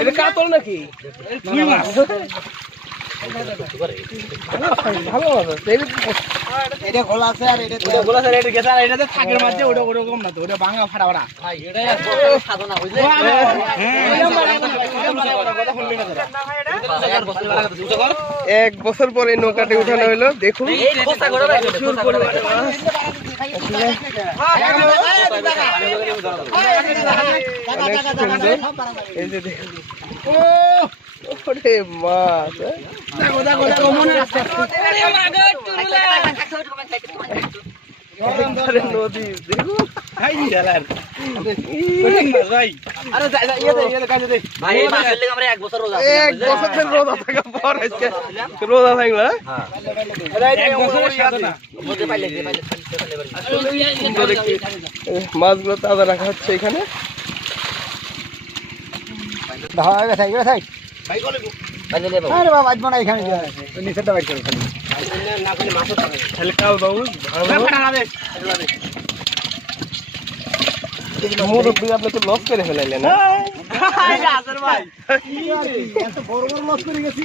এটা কাতল নাকি? রুই মাছ। ভালো আছে। এটা খোলা আছে আর এটা ওটা গোলা স্যার এটা গেছে আর এটাতে থাকের মাঝে ওটা ওরকম না তো ওটা ভাঙা ফাটা ফাটা ভাই এটাই আর বড় সাধনা বুঝলে এক বছর পরে নৌকাটি উঠানো হলো, দেখুন এই কোসা করে রাখো কোসা করে অনেক সুন্দর। এই যে দেখুন, ওরে মাছ, দেখো দেখো দেখো মনে আছে আরে নদী দেখুন। ভাই জালার কঠিন মাছ ভাই আরে ইয়ে কাজে দে ভাই এই মাছের লাগি আমরা এক বছর রোজা এক বছর ধরে রোজা থাকা পর আজকে রোজা ভাঙলো। এক বছরের সাধনা বলতে পাইলে সুন্দর একটি মাছগুলো তাজা রাখা হচ্ছে এখানে। ভাই বলে পাইলে লে বাবু আরে বাবা আজ মনে এখানে নিচেটা বাইট করে খালি না করলে মাছ হবে তাহলে কাল বাবু ফাটা না দে মুরব্বী আপনি তো লস করে ফেলাইলেন না? ভাই এত বড় বড় লস করে গেছি।